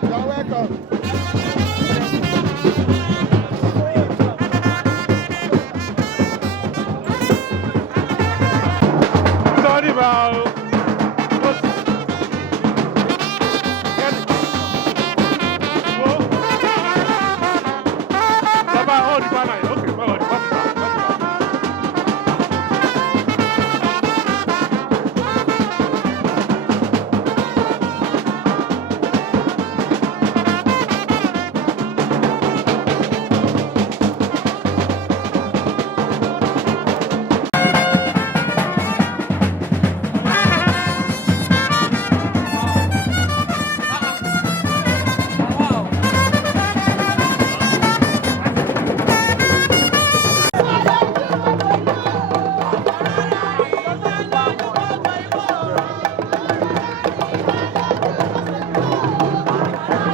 sir. You're welcome. Sorry about.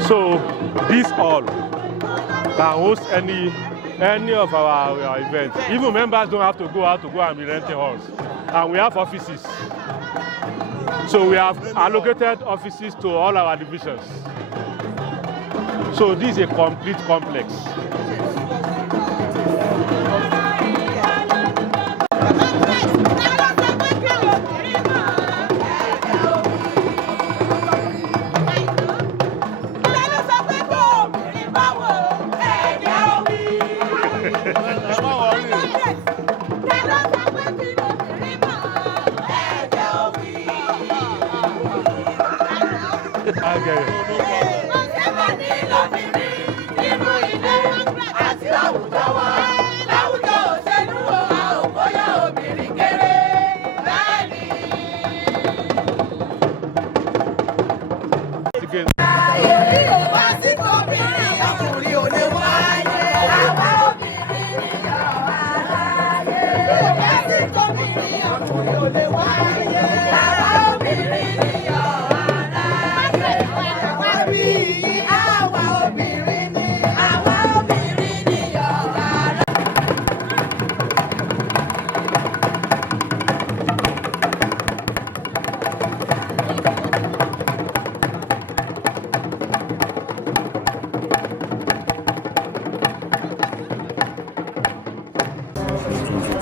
So this hall can host any of our events. Even members don't have to go out to go and be renting halls. And we have offices. So we have allocated offices to all our divisions. So this is a complete complex.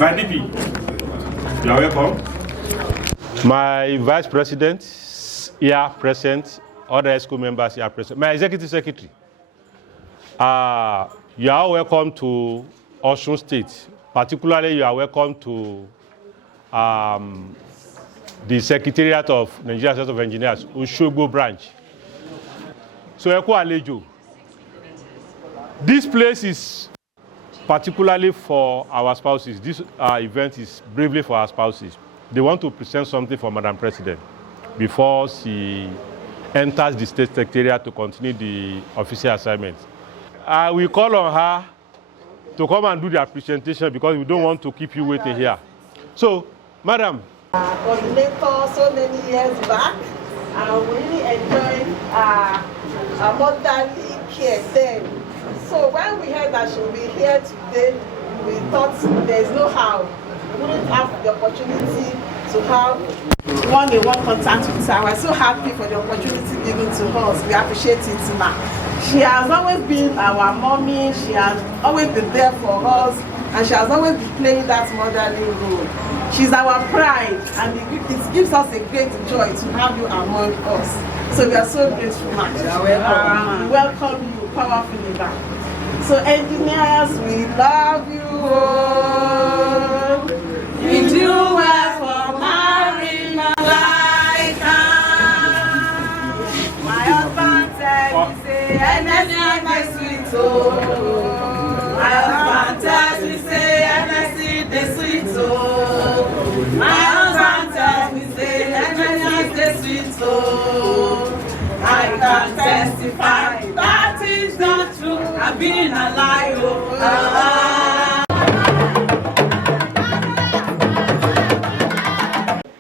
My DP, you are welcome. My Vice President here present, other ESCO members here present. My Executive Secretary, you are welcome to Osun State. Particularly, you are welcome to the Secretariat of Nigerian Association of Engineers, Osogbo branch. So, Eko Alejo, this place is particularly for our spouses. This event is briefly for our spouses. They want to present something for Madam President before she enters the State Secretariat to continue the official assignment. We call on her to come and do the presentation because we don't want to keep you waiting here. So, Madam. Coordinator so many years back, and we really enjoyed motherly care then. So when we heard that she will be here today, we thought there's no how. We wouldn't have the opportunity to have one-on-one contact with her. We're so happy for the opportunity given to us. We appreciate it, ma. She has always been our mommy. She has always been there for us, and she has always been playing that motherly role. She's our pride, and it gives us a great joy to have you among us. So we are so grateful, ma. We welcome you powerfully back. So engineers, we love you. You do well for marrying a like my husband said, he say, NSC the sweet oh. My husband tells me say, NSC the sweet oh. My husband tells me say, NSC the sweet oh. I can testify that is not true. I've been a liar.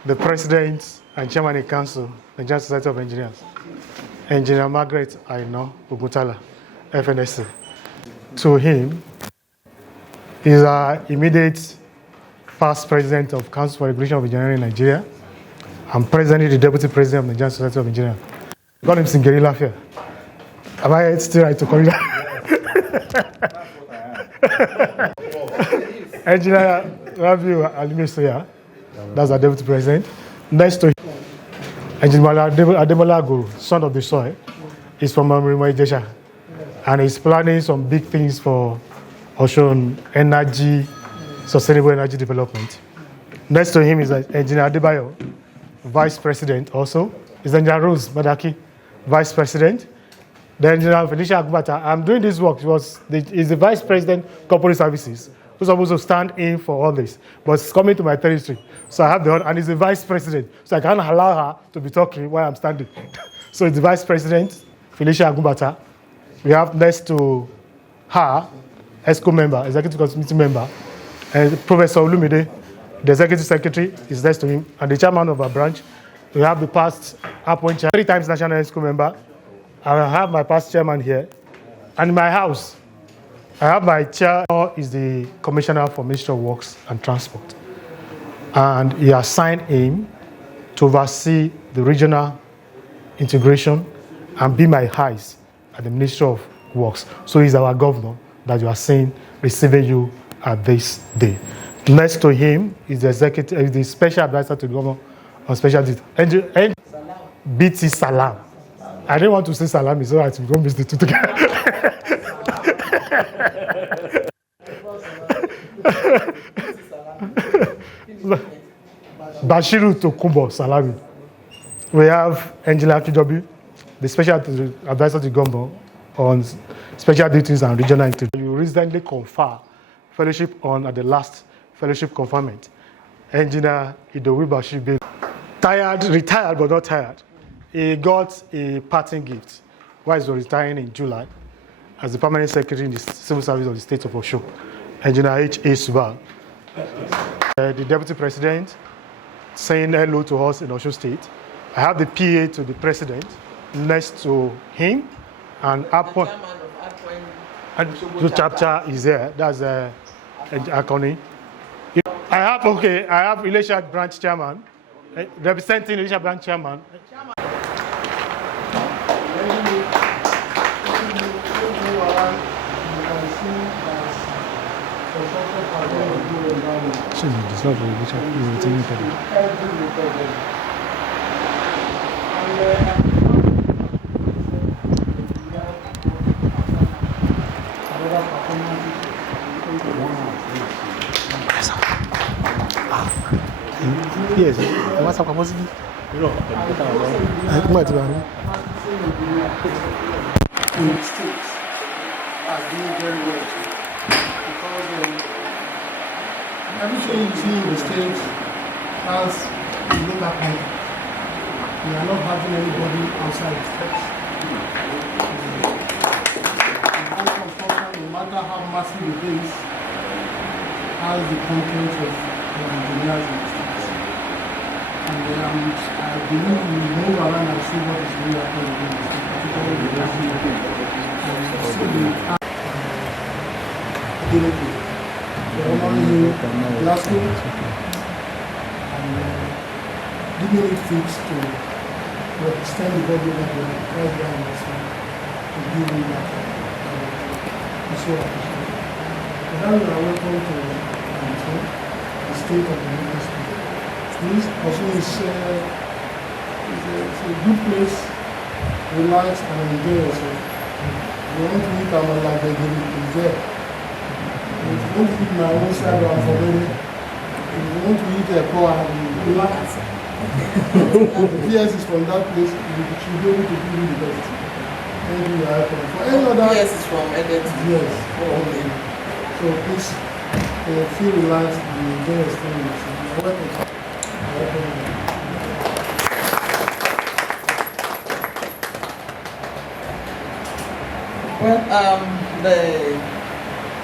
The President and Chairman in Council, the Nigerian Society of Engineers, Engineer Margaret AINA Oguntala, FNSE. To him, is our immediate past President of Council for Regulation of Engineering in Nigeria, and presently the Deputy President of the Nigerian Society of Engineers. We call him Singeri Lafia. Am I still right to call you? Engineer Ravi Alimisoya, that's our deputy president. Next to him, Engineer Ademola Aguru, son of the soil, is from Amrimo Ijesha, and he's planning some big things for Osun energy, sustainable energy development. Next to him is Engineer Adebayo, vice president also. Is Engineer Rose Badaki, vice president. The Engineer Felicia Agbata, I'm doing this work, is the vice president corporate services, who's supposed to stand in for all this, but it's coming to my territory. So I have the honor, and he's the vice president, so I can't allow her to be talking while I'm standing. So it's the vice president, Felicia Agbata. We have next to her, ESCO member, executive committee member, and Professor Olumide, the executive secretary, is next to him, and the chairman of our branch. We have the past appointed 3 times national ESCO member. I have my past chairman here. And in my house, I have my chair, is the commissioner for Ministry of Works and Transport. And he assigned him to oversee the regional integration and be my eyes at the Ministry of Works. So he's our governor that you are seeing receiving you at this day. Next to him is the executive, the special advisor to the governor on special duty. BT Salam. I didn't want to say Salami, so I had to go mix the two together. Bashiru Tokumbo Salami. We have Angela Kijobi, the special advisor to the governor on special duties and regional integration. You recently confer fellowship on at the last fellowship conferment. Engineer Idowu Bashir, retired but not tired. He got a parting gift while he was retiring in July as the permanent secretary in the civil service of the state of Osun, Engineer H.A. Subal. The deputy president saying hello to us in Osun State. I have the PA to the president next to him, and the chapter is there. That's Akoni. I have Elisha branch chairman, representing Elisha branch chairman. Yes, what's up? What's it? States are doing very well because everything you see in the States has a local content. We are not having anybody outside the States. No matter how massive it is, has the content of engineers in the States. And I believe we move around and see what is really happening in the States, particularly in the States. Last week, and giving it fixed to extend the body that we have right there in the state to give him that. So appreciate. And now we are welcome to the state of the university. This also is a good place, relax and enjoy yourself. You want to eat our like the is there. If you want to eat my own side, I'm forgetting. If you want to eat a car, relax. The PS is from that place, you should be able to give you the best. Thank you, for any other. PS is from Edit. Yes. Okay. So please feel relaxed and enjoy your stay. You're welcome. Well, the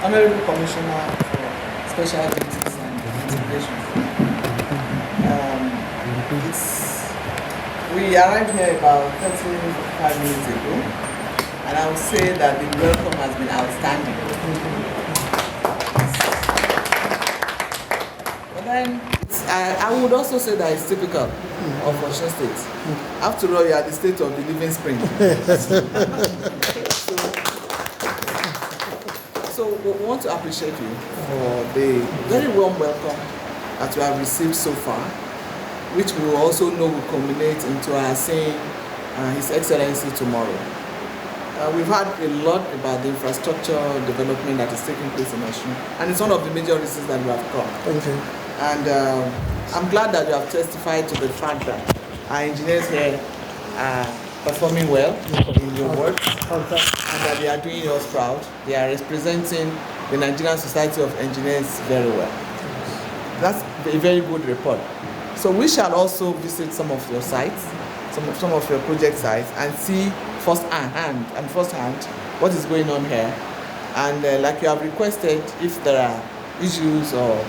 Honorable Commissioner for Special Duties and Integration. We arrived here about 35 minutes ago, and I would say that the welcome has been outstanding. But then, I would also say that it's typical of Osun State. After all, you are the state of the living spring. we want to appreciate you for the very warm welcome that we have received so far, which we also know will culminate into our seeing His Excellency tomorrow. We've heard a lot about the infrastructure development that is taking place in Osun, and it's one of the major reasons that we have come. Thank you. And I'm glad that you have testified to the fact that our engineers here are performing well in your work, and that they are doing us proud. They are representing the Nigerian Society of Engineers very well. That's a very good report. So we shall also visit some of your sites, some of your project sites, and see firsthand what is going on here. And like you have requested, if there are issues or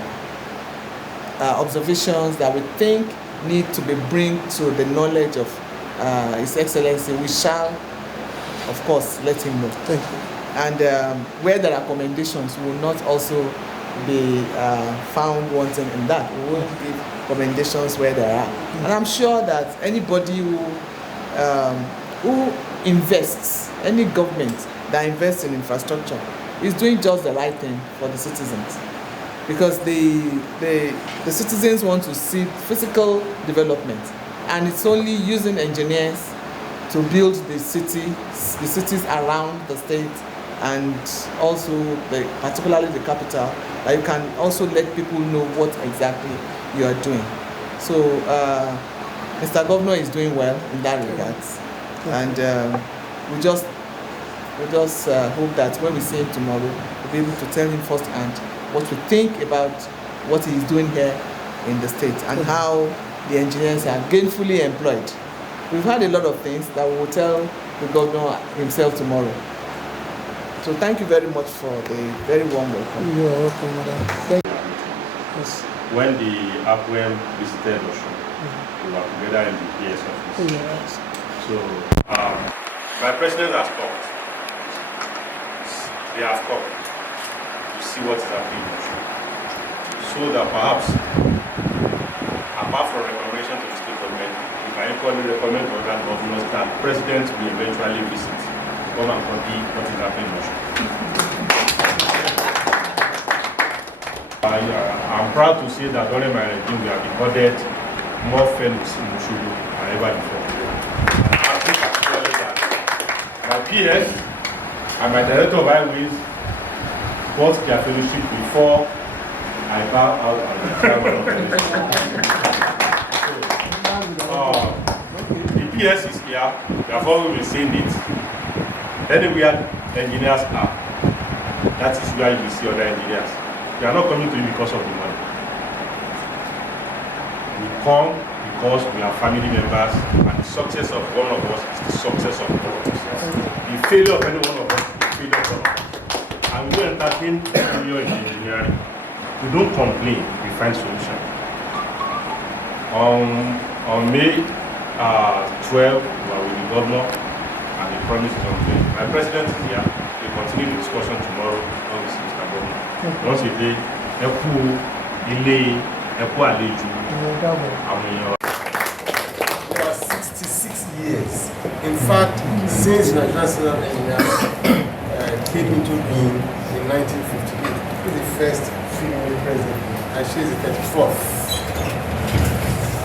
observations that we think need to be bring to the knowledge of His Excellency, we shall, of course, let him know. Thank you. And where there are commendations, we will not also be found wanting in that. We will give commendations where there are. And I'm sure that anybody who invests, any government that invests in infrastructure, is doing just the right thing for the citizens. Because the citizens want to see physical development, and it's only using engineers to build the cities around the state, and also particularly the capital, that you can also let people know what exactly you are doing. So Mr. Governor is doing well in that regard, and we just hope that when we see him tomorrow, we'll be able to tell him firsthand what we think about what he is doing here in the state and how the engineers are gainfully employed. We've heard a lot of things that we will tell the governor himself tomorrow. So thank you very much for the very warm welcome. You are welcome, madam. Thank you. Yes. When the APWM visited Osun, we were together in the PS office. Yes. So, my president has come. They have come to see what is happening in Osun. So that perhaps, apart from recommendation to the state government, if I equally recommend to other governors that president will eventually visit to come and see what is happening in Osun. I'm proud to say that during my regime we have recorded more fellows in Osun than ever before. And I'm happy particularly that my PS and my director of highways got their fellowship before I bow out and retire one of them. The PS is here, therefore we will send it. Anywhere engineers are, that is where you will see other engineers. They are not coming to you because of the money. We come because we are family members, and the success of one of us is the success of all of us. The failure of any one of us is the failure of all of us. And we don't entertain failure in engineering. We don't complain, we find solution. On May 12, we are with the governor, and he promised something. My president is here. We continue the discussion tomorrow when we see Mr. Governor. Once a day, ẹkú ilé, ẹkú àlejò, àwọn èèyàn. For 66 years. In fact, since Nigerian Society of Engineers came into being in 1958, he was the first female president, and she is the 34th.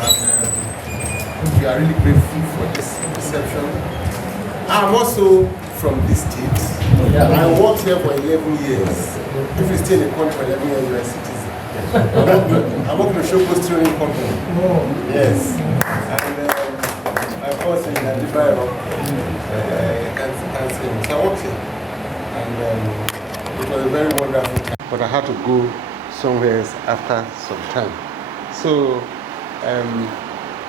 And we are really grateful for this reception. I'm also from this state. I worked here for 11 years. If you stay in the country for 11 years, you're a citizen. I work in a show post training company. Yes. And my boss is a driver. So I worked here. And it was a very wonderful time. But I had to go somewhere else after some time. So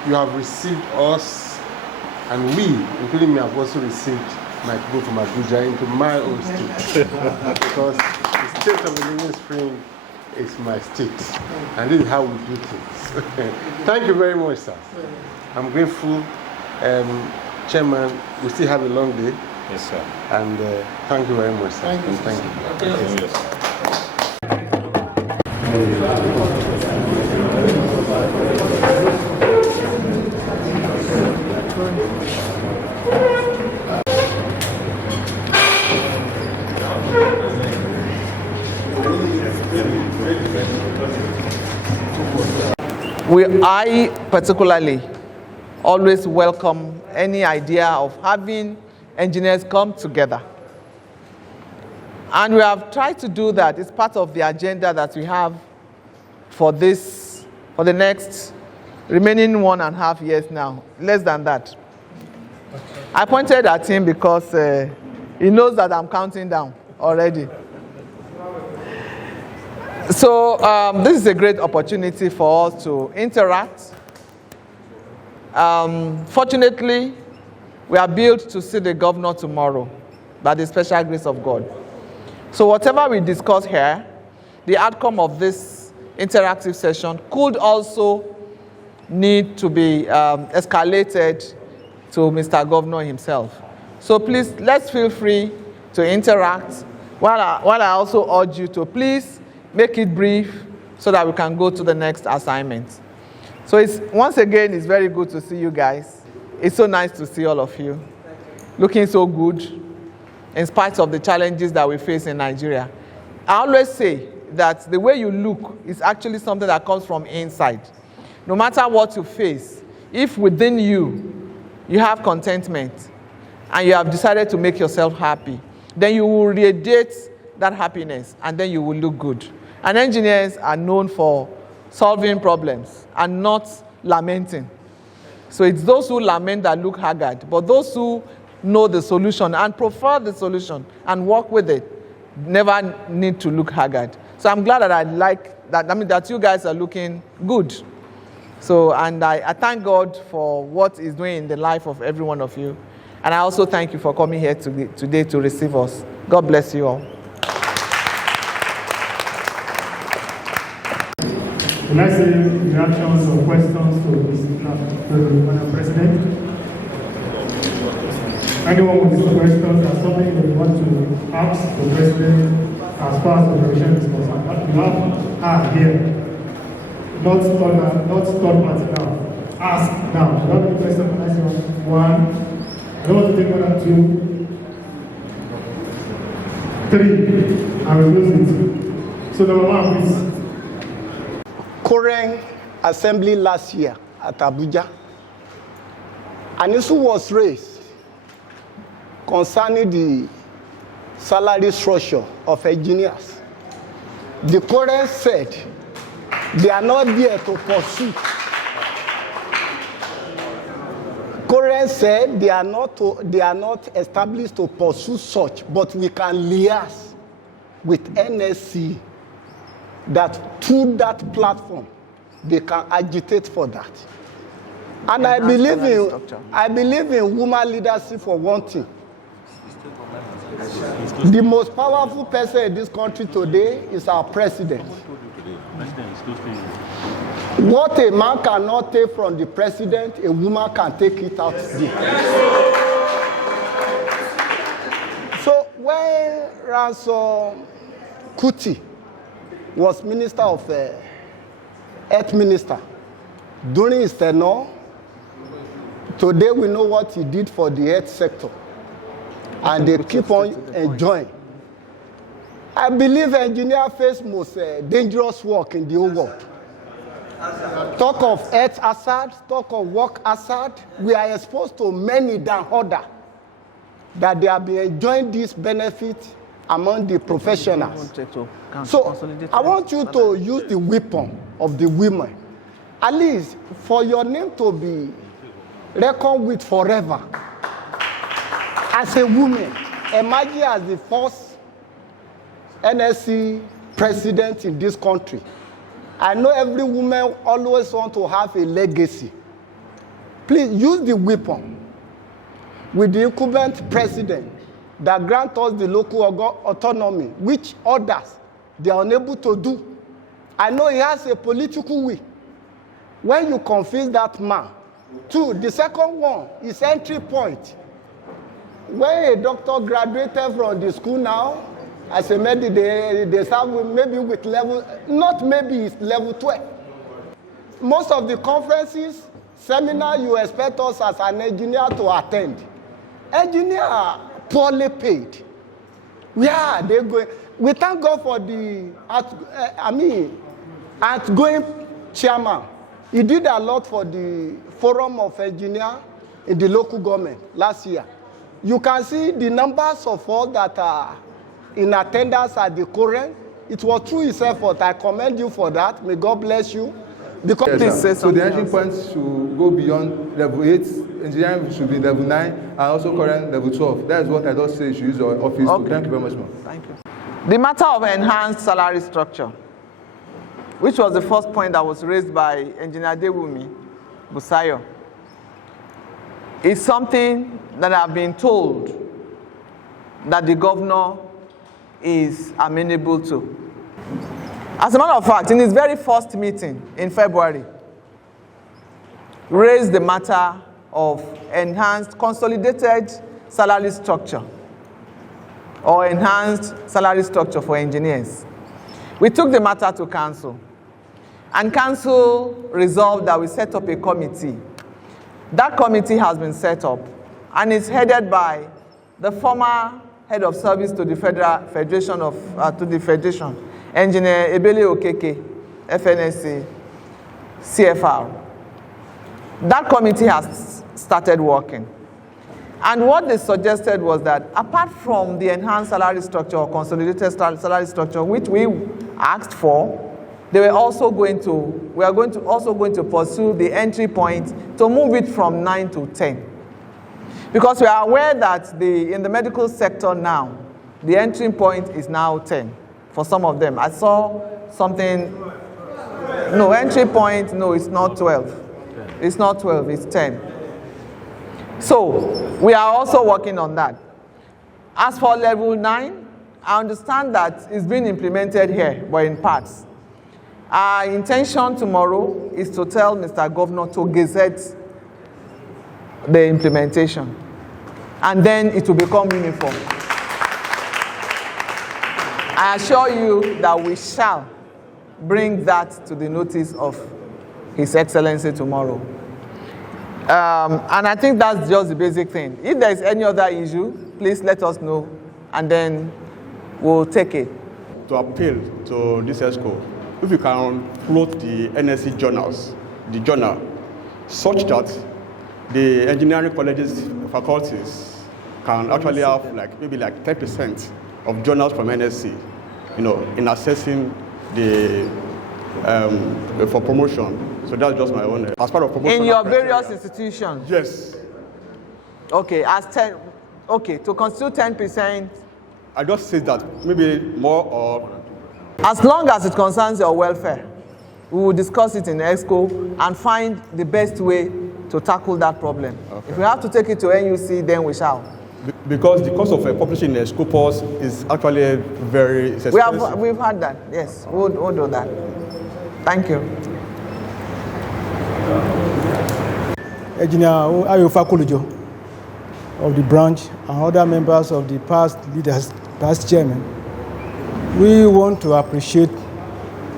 you have received us, and we, including me, have also received my people from Abuja into my own state. Because the state of the living spring is my state. And this is how we do things. Thank you very much, sir. I'm grateful. Chairman, we still have a long day. Yes, sir. And thank you very much, sir. Thank you. I particularly always welcome any idea of having engineers come together. And we have tried to do that. It's part of the agenda that we have for the next remaining 1.5 years now, less than that. I pointed at him because he knows that I'm counting down already. So this is a great opportunity for us to interact. Fortunately, we are built to see the governor tomorrow by the special grace of God. So whatever we discuss here, the outcome of this interactive session could also need to be escalated to Mr. Governor himself. So please, let's feel free to interact, while I also urge you to please make it brief so that we can go to the next assignment. So once again, it's very good to see you guys. It's so nice to see all of you looking so good in spite of the challenges that we face in Nigeria. I always say that the way you look is actually something that comes from inside. No matter what you face, if within you have contentment and you have decided to make yourself happy, then you will radiate that happiness and then you will look good. And engineers are known for solving problems and not lamenting. So it's those who lament that look haggard, but those who know the solution and prefer the solution and work with it never need to look haggard. So I'm glad that that you guys are looking good. So, and I thank God for what He's doing in the life of every one of you. And I also thank you for coming here today to receive us. God bless you all. Can I say reactions or questions to the Madam President? Anyone with these questions or something they want to ask the President as far as the operation is concerned? You have her here. Not third party now. Ask now. You have any question? Can I say one? I don't want to take another 2, 3. I will lose it. So number 1, please. Current assembly last year at Abuja, an issue was raised concerning the salary structure of engineers. The current said they are not there to pursue. Current said they are not established to pursue such, but we can liaise with NSC that through that platform they can agitate for that. And I believe in woman leadership for one thing. The most powerful person in this country today is our president. What a man cannot take from the president, a woman can take it out there. So when Ransom Kuti was Minister of Health Minister during his tenure, today we know what he did for the health sector, and they keep on enjoying. I believe engineers face most dangerous work in the whole world. Talk of health hazard, talk of work hazard. We are exposed to many than others that they have been enjoying this benefit among the professionals. So I want you to use the weapon of the women, at least for your name to be reckoned with forever. As a woman, emerging as the first NSC president in this country, I know every woman always wants to have a legacy. Please use the weapon with the incumbent president that grant us the local autonomy, which others they are unable to do. I know he has a political will. When you confuse that man, 2, the second one is entry point. When a doctor graduated from the school now, as a medic, they start maybe with level, not maybe it's level 12. Most of the conferences, seminars, you expect us as an engineer to attend. Engineers are poorly paid. Where are they going? We thank God for the outgoing chairman He did a lot for the Forum of Engineers in the local government last year. You can see the numbers of all that are in attendance at the current. It was through his effort. I commend you for that. May God bless you. Because Yes, so the entry points should go beyond level 8, engineering should be level 9, and also current level 12. That is what I just say you should use your office to. Thank you very much, ma'am. Thank you. The matter of enhanced salary structure, which was the first point that was raised by Engineer Dewumi Busayo, is something that I've been told that the governor is amenable to. As a matter of fact, in his very first meeting in February, raised the matter of enhanced consolidated salary structure or enhanced salary structure for engineers. We took the matter to council, and council resolved that we set up a committee. That committee has been set up and is headed by the former head of service to the Federation, Engineer Ebele Okeke, FNSE, CFR. That committee has started working. And what they suggested was that apart from the enhanced salary structure or consolidated salary structure, which we asked for, we are also going to pursue the entry point to move it from 9 to 10. Because we are aware that in the medical sector now, the entry point is now 10 for some of them. I saw something, no, entry point, no, it's not 12. It's not 12, it's 10. So we are also working on that. As for level 9, I understand that it's being implemented here, but in parts. Our intention tomorrow is to tell Mr. Governor to gazette the implementation, and then it will become uniform. I assure you that we shall bring that to the notice of His Excellency tomorrow. And I think that's just the basic thing. If there is any other issue, please let us know, and then we'll take it. To appeal to this ESCO, if you can float the NSE journals, the journal, such that the engineering colleges, faculties can actually have maybe 10% of journals from NSE, in assessing the for promotion. So that's just my own. As part of promotion. In your various institutions? Yes. Okay, to constitute 10%. I just say that maybe more or. As long as it concerns your welfare, we will discuss it in ESCO and find the best way to tackle that problem. Okay. If we have to take it to NUC, then we shall. Because the cost of publishing the Scopus is actually very expensive. We've had that, yes. We'll do that. Thank you. Engineer Ayofa Kulujo of the branch and other members of the past leaders, past chairman, we want to appreciate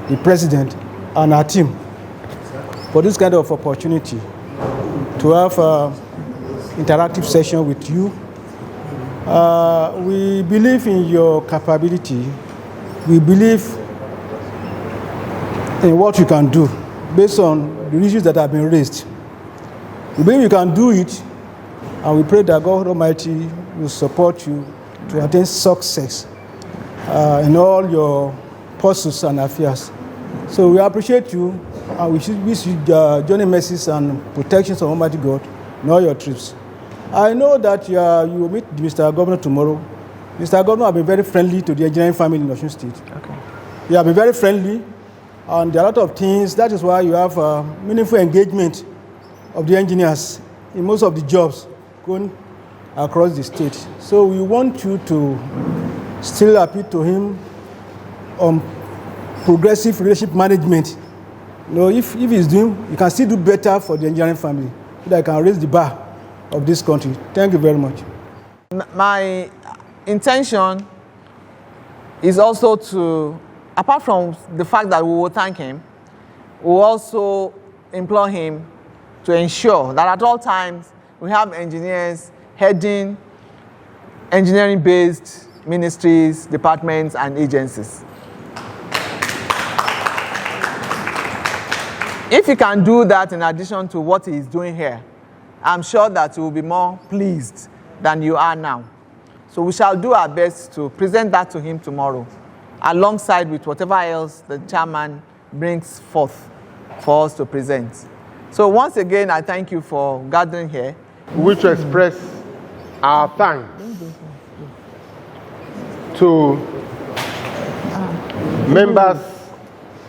the president and our team for this kind of opportunity to have an interactive session with you. We believe in your capability. We believe in what you can do based on the issues that have been raised. We believe you can do it, and we pray that God Almighty will support you to attain success in all your pursuits and affairs. So we appreciate you, and we should wish you journey mercies and protections of Almighty God in all your trips. I know that you will meet Mr. Governor tomorrow. Mr. Governor has been very friendly to the engineering family in Osun State. Okay. He has been very friendly, and there are a lot of things. That is why you have meaningful engagement of the engineers in most of the jobs going across the state. So we want you to still appeal to him on progressive relationship management. If he's doing, you can still do better for the engineering family, so that I can raise the bar of this country. Thank you very much. My intention is also to, apart from the fact that we will thank him, we will also implore him to ensure that at all times we have engineers heading engineering-based ministries, departments, and agencies. If he can do that in addition to what he is doing here, I'm sure that you will be more pleased than you are now. So we shall do our best to present that to him tomorrow, alongside with whatever else the chairman brings forth for us to present. So once again, I thank you for gathering here. We wish to express our thanks to members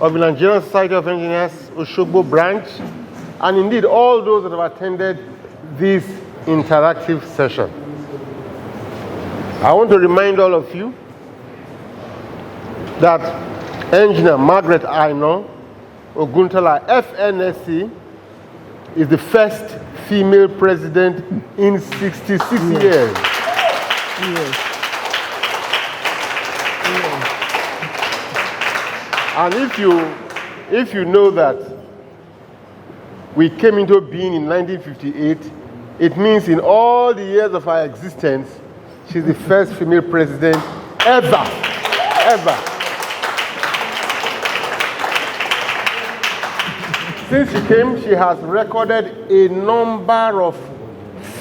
of the Nigerian Society of Engineers, Osogbo branch, and indeed all those that have attended this interactive session. I want to remind all of you that Engineer Margaret AINA, Oguntala, FNSE, is the first female president in 66 years. Yes. And if you know that we came into being in 1958, it means in all the years of our existence, she's the first female president ever. Since she came, she has recorded a number of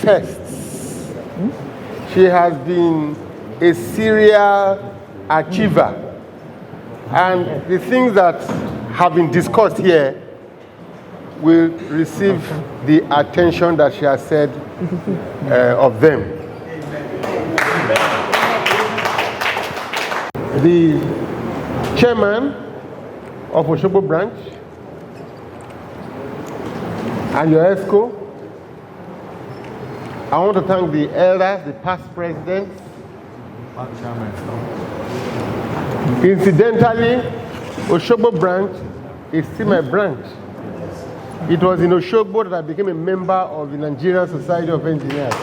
firsts. She has been a serial achiever. And the things that have been discussed here will receive the attention that she has said of them. The chairman of Osogbo branch and your ESCO, I want to thank the elders, the past presidents. Incidentally, Osogbo branch is still my branch. It was in Osogbo that I became a member of the Nigerian Society of Engineers.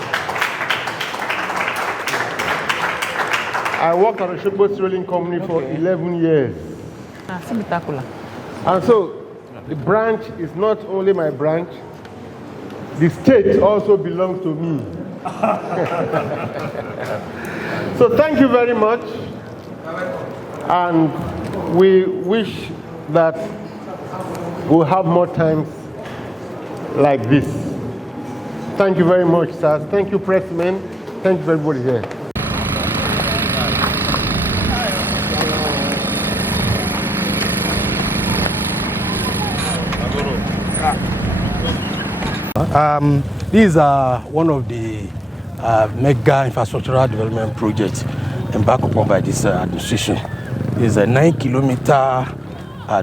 I worked at Osogbo Rolling Company for 11 years. And so, the branch is not only my branch, the state also belongs to me. So thank you very much. And we wish that we'll have more times like this. Thank you very much, sir. Thank you, pressmen. Thank you, everybody here. These are one of the mega infrastructural development projects embarked upon by this administration. It's a 9-kilometer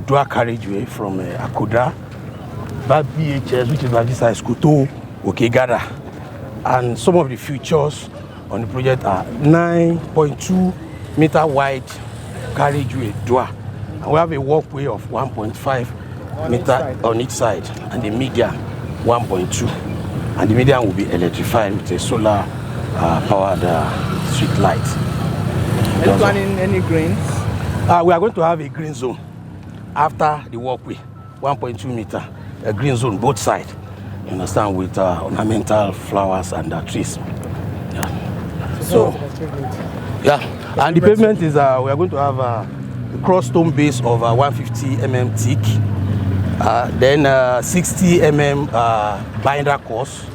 dual carriageway from Akoda, by BHS, which is by this high school, to Okegara. And some of the features on the project are 9.2 meter wide carriageway dual. And we have a walkway of 1.5 meter on each side, and the median 1.2. And the median will be electrified with a solar powered street light. Are you planning any greens? We are going to have a green zone after the walkway, 1.2 meter, a green zone both sides, you understand, with ornamental flowers and trees. Yeah. So, yeah, and the pavement is, we are going to have a cross stone base of 150 mm thick, then 60 mm binder course,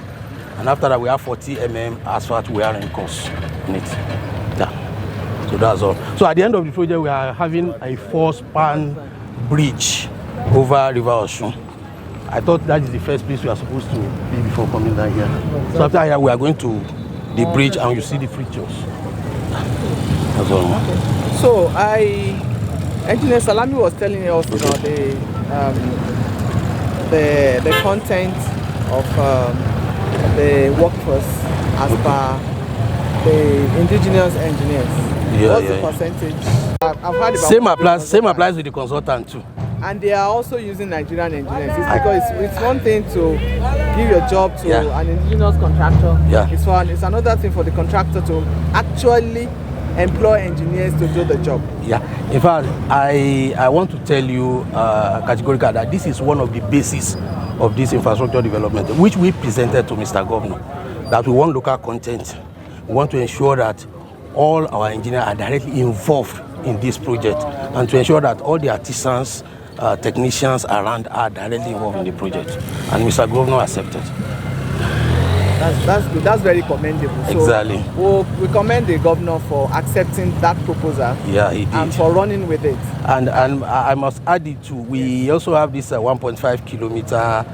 and after that we have 40 mm asphalt wearing course in it. Yeah. So that's all. So at the end of the project, we are having a 4-span bridge over River Osun. I thought that is the first place we are supposed to be before coming down here. So after here, we are going to the bridge, and you see the features. That's all. Okay. So Engineer Salami was telling us about the content of the workforce as per the indigenous engineers. What's the percentage? I've heard about same applies with the consultant too. And they are also using Nigerian engineers. It's because it's one thing to give your job to an indigenous contractor. Yeah. It's another thing for the contractor to actually employ engineers to do the job. Yeah. In fact, I want to tell you categorically that this is one of the bases of this infrastructure development, which we presented to Mr. Governor, that we want local content. We want to ensure that all our engineers are directly involved in this project, and to ensure that all the artisans technicians around are directly involved in the project. And Mr. Governor accepted. That's good. That's very commendable. So Exactly. we commend the governor for accepting that proposal. Yeah, he did. And for running with it. And I must add it too. We also have this 1.5 kilometer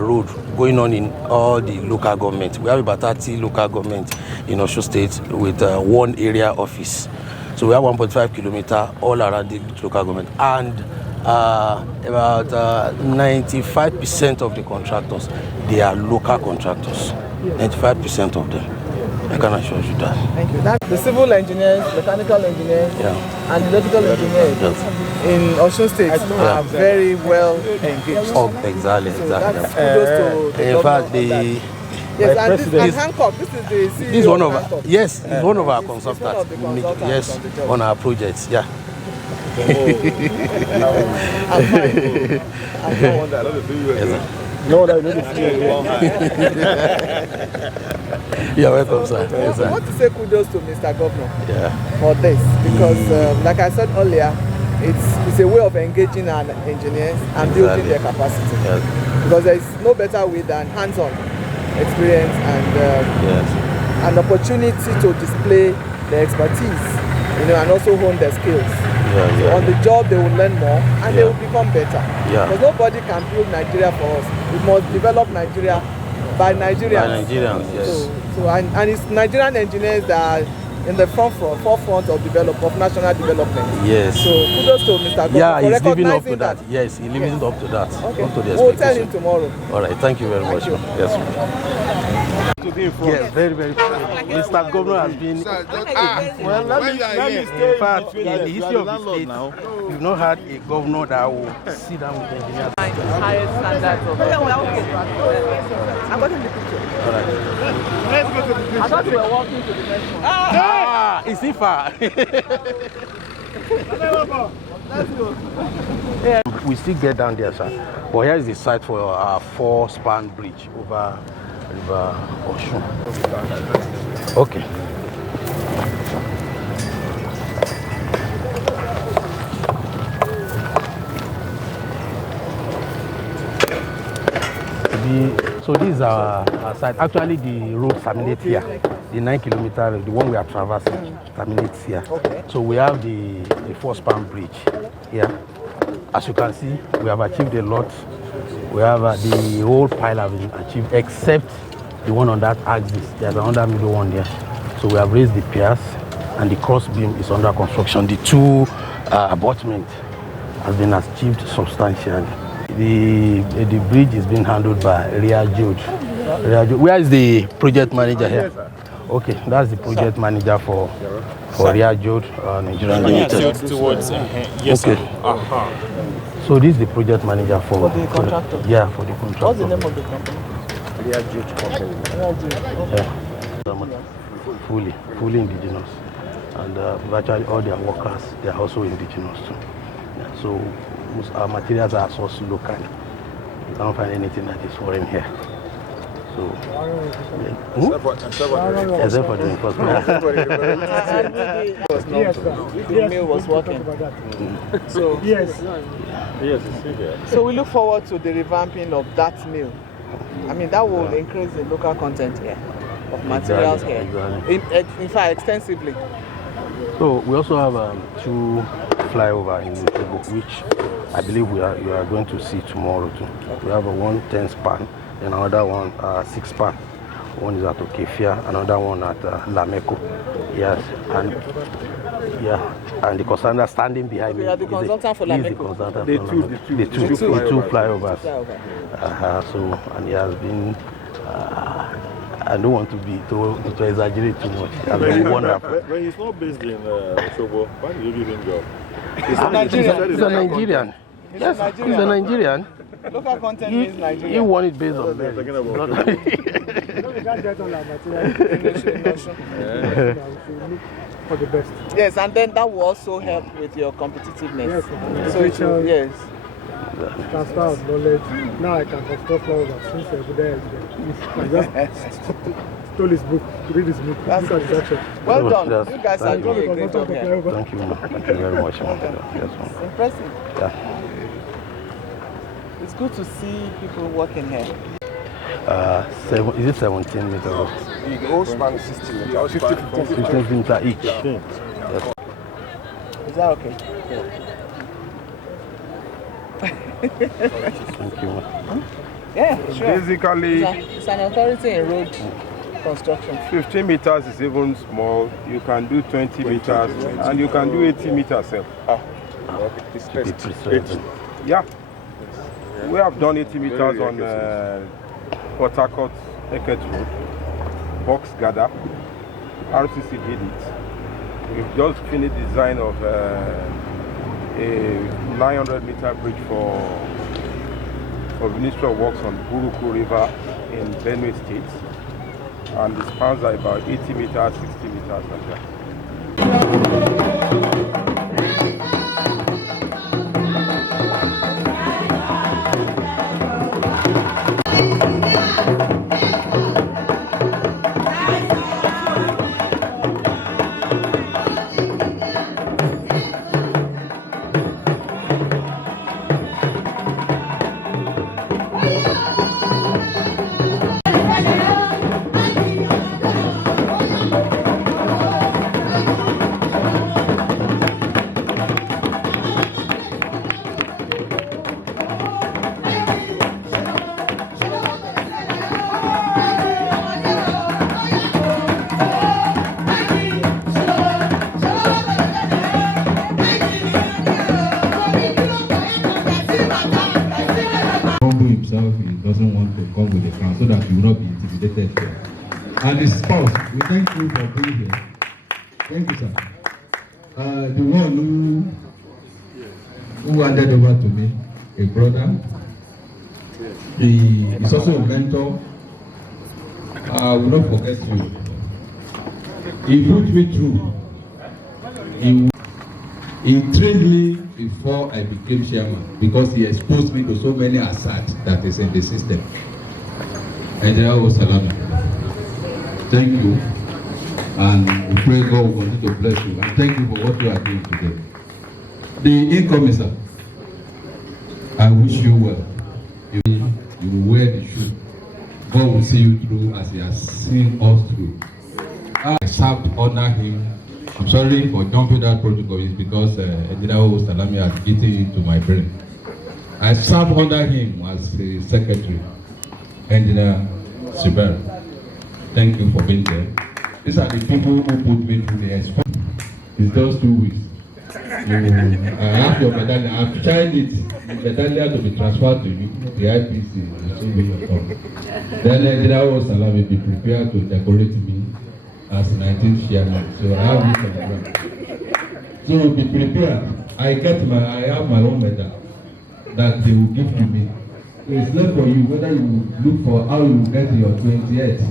road going on in all the local government. We have about 30 local government in Osun State with one area office. So we have 1.5 kilometer all around the local government, and about 95% of the contractors, they are local contractors. 95% of them. I can assure you that. Thank you. The civil engineers, mechanical engineers, and electrical engineers in Osun State are very well engaged. Oh, exactly. So that's kudos to in fact, the and Hancock, this is the CEO. This one of Hancock. yes, he's one of our consultants. Yes, on our projects. Yeah. I'm fine. No, no, you're welcome, sir. Yes, sir. I want to say kudos to Mr. Governor for this, because like I said earlier, it's a way of engaging our engineers and building their capacity. Yes. Because there is no better way than hands-on experience and an opportunity to display their expertise, and also hone their skills. So on the job, they will learn more and they will become better. Because nobody can build Nigeria for us. We must develop Nigeria by Nigerians. By Nigerians, yes. So and it's Nigerian engineers that are in the forefront of national development. Yes. So kudos to Mr. Governor Yeah, for he's living up recognizing to that. Yes, he's living up to that. Okay. Up to the We'll tell him expectation. tomorrow. All right, thank you very much. you. Yes. Yes, very, very. Mr. Governor has been. Well, let me stay. In fact, in the history of the state, we've not had a governor that will sit down with engineers. Highest standards of I'm getting the picture. All right. Let's go to the picture. I thought you were walking to the next one. Is he far? Let's go. Yeah. We still get down there, sir. But here is the site for our 4-span bridge over River Osun. Okay. So this is our site. Actually, the road terminates here. The 9 kilometer, the one we are traversing, terminates here. Okay. So we have the 4-span bridge here. As you can see, we have achieved a lot. We have the whole pile have been achieved, except the one on that axis. There's another middle one there. So we have raised the piers, and the cross beam is under construction. The 2 abutment has been achieved substantially. The bridge is being handled by Ria Jude. Where is the project manager here? Okay, that's the project manager for Ria Jude, Nigerian Limited. Yes, okay. So this is the project manager for the contractor. Yeah, for the contractor. What's the name of the company? Ria Jude Company. Yeah. Fully indigenous, and virtually all their workers, they are also indigenous too. Yeah, so most our materials are sourced locally. You can't find anything that is foreign here. So, except for the enforcement. The mill was working. So So we look forward to the revamping of that mill. I mean, that will increase the local content here of materials here. In fact, extensively. So we also have 2 flyover in Togo, which I believe you are going to see tomorrow too. We have a 110 span, and another one 6 span. One is at Okefia, another one at Lameko. Yes, and the consultant standing behind me. You are the consultant for Lameko. The two flyovers. So, and he has been. I don't want to exaggerate too much. It has been wonderful. When he's not based in Osogbo, why do you give him job? He's a Nigerian. Yes, he's a Nigerian. Local content means Nigerian. He won it based on that. For the best. Yes, and then that will also help with your competitiveness. Yes, So it will, yes. Transfer of knowledge. Now I can construct flowers since every day. I just stole his book, read his book. That's look at his action. Well done. Yes. You guys are doing a great job here. Thank you very much. Well done. Yes, Impressive. yeah. It's good to see people working here. Is it 17 meters? The whole span is 60 meters. 15 meters each. Yeah. Yes. Is that okay? Thank you. Yeah, sure. Basically, it's an authority in road construction. 15 meters is even small. You can do 20 meters and you can do 80 meters. Yeah. We have done 80 meters on Port Harcourt Eket Road, Box Gather. RTC did it. We've just finished design of a 900-meter bridge for Ministry of Works on Buruku River in Benue State. And the spans are about 80 meters, 60 meters like that. Doesn't want to come with a crown so that you will not be intimidated here. And the spouse, we thank you for being here. Thank you, sir. The one who handed over to me, a brother, he's also a mentor. I will not forget you. He put me through. He trained me before I became chairman because he exposed me to so many assaults that is in the system. And there was Salam. Thank you. And we pray God will continue to bless you. And thank you for what you are doing today. The incoming, sir, I wish you well. You will wear the shoe. God will see you through as he has seen us through. I served under him. I'm sorry for jumping that protocol, it's because Engineer Salami has eaten into my brain. I served under him as the secretary, Engineer Siber. Thank you for being there. These are the people who put me through the experience. It's just 2 weeks. I have your medallion. I have tried it. The medallion to be transferred to you, the IPC. Then Engineer Salami be prepared to decorate me as 19th chairman, so I have it on the ground. So be prepared. I have my own medal that they will give to me. So it's left for you whether you look for how you get your 28th.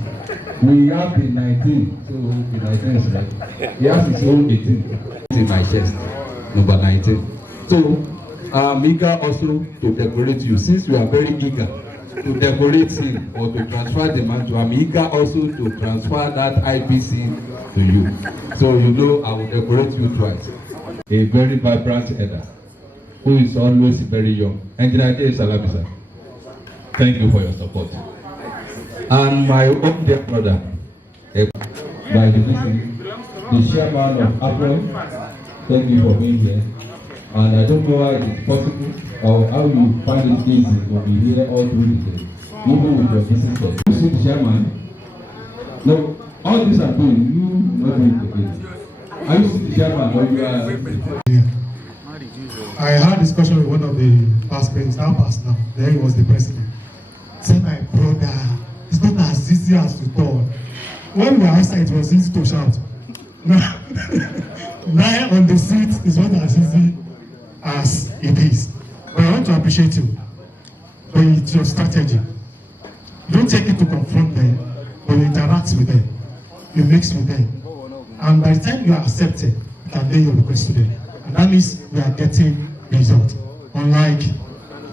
We have the 19th, so the 19th is right. He has his own 18th in my chest, number 19. So I'm eager also to decorate you, since you are very eager to decorate him or to transfer the mantle. I'm eager also to transfer that IPC to you. So you know I will decorate you twice. A very vibrant elder who is always very young. Engineer Salami, sir. Thank you for your support. And my own dear brother, by the chairman of APRO, thank you for being here. And I don't know how it is possible or how you find it easy to be here all through the day, even with your visitors. You see the chairman? No, all this I'm doing, you not doing it again. Are you see the chairman or you are? I had a discussion with one of the past presidents, now passed now. Then he was the president. Said, my brother, it's not as easy as you thought. When we were outside, it was easy to shout. Now on the seat is not as easy as it is. But I want to appreciate you. But it's your strategy. You don't take it to confront them, but you interact with them. You mix with them. And by the time you are accepted, you can lay your request to them. And that means we are getting results. Unlike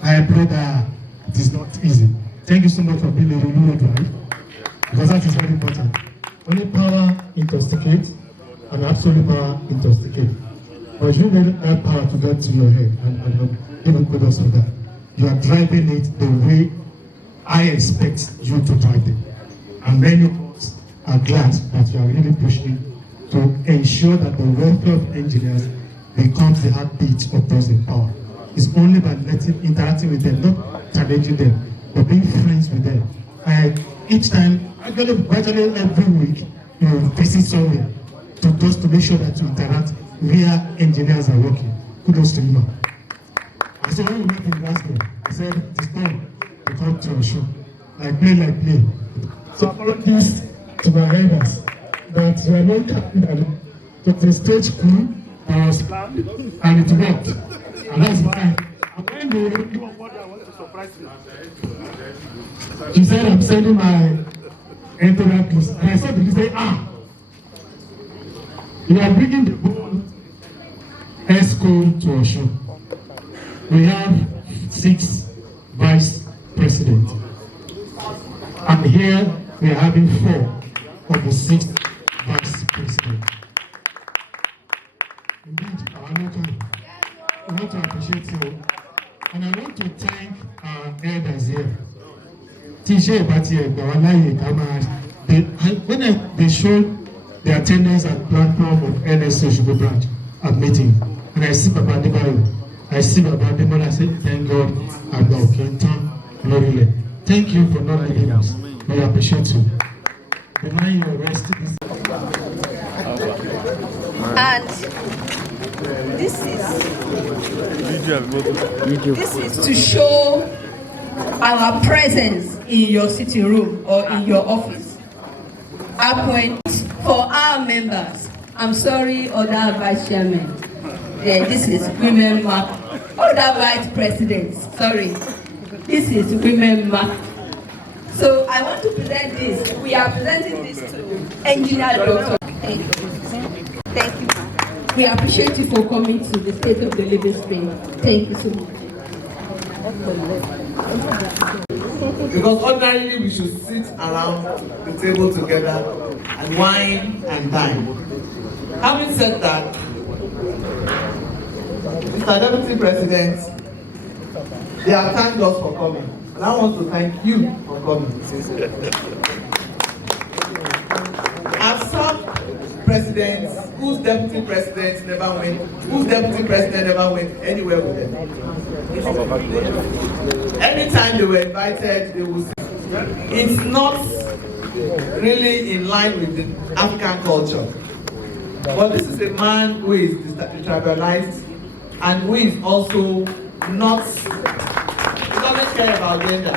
my brother, it is not easy. Thank you so much for being a renewed right? Because that is very important. Only power intoxicates, and absolute power intoxicates. But you need that power to get to your head, and give a kudos for that. you are driving it the way I expect you to drive it. And many of us are glad that you are really pushing to ensure that the welfare of engineers becomes the heartbeat of those in power. It's only by interacting with them, not challenging them, but being friends with them. Each time, virtually every week, you visit somewhere just to make sure that you interact where engineers are working. Kudos to you. I said, when we met in Glasgow, I said, it is time to come to a show. Like play. So apologies to my elders that you are not captain that the stage crew was planned and it worked. And that's why when she said, I'm sending my entourage list. And I said to her, say, you are bringing the whole ESCO to Osun. We have 6 vice presidents. And here we are having 4 of the 6 vice presidents. Indeed, our local, I want to appreciate you. And I want to thank our elders here. TJ Batie, when they showed the attendance at platform of NSE Oshogbo branch at meeting, and I see Baba Adebayo, I see Baba Adebayo, I say, thank God, I'm not Lorile. Thank you for not leaving us. We appreciate you. Remind you rest. And this is to show our presence in your sitting room or in your office. Appoint for our members. I'm sorry, other vice chairman. This is women mark. Other vice presidents. Sorry. This is women mark. So I want to present this. We are presenting this to Engineer Doctor. Thank you. Thank you. We appreciate you for coming to the State of the Living Spain. Thank you so much. Because ordinarily we should sit around the table together and wine and dine. Having said that, Mr. Deputy President, they have thanked us for coming. And I want to thank you for coming. I've served presidents whose deputy presidents never went anywhere with them. Anytime they were invited, they would say, it's not really in line with the African culture. But this is a man who is tribalized and who is also not, he doesn't care about gender.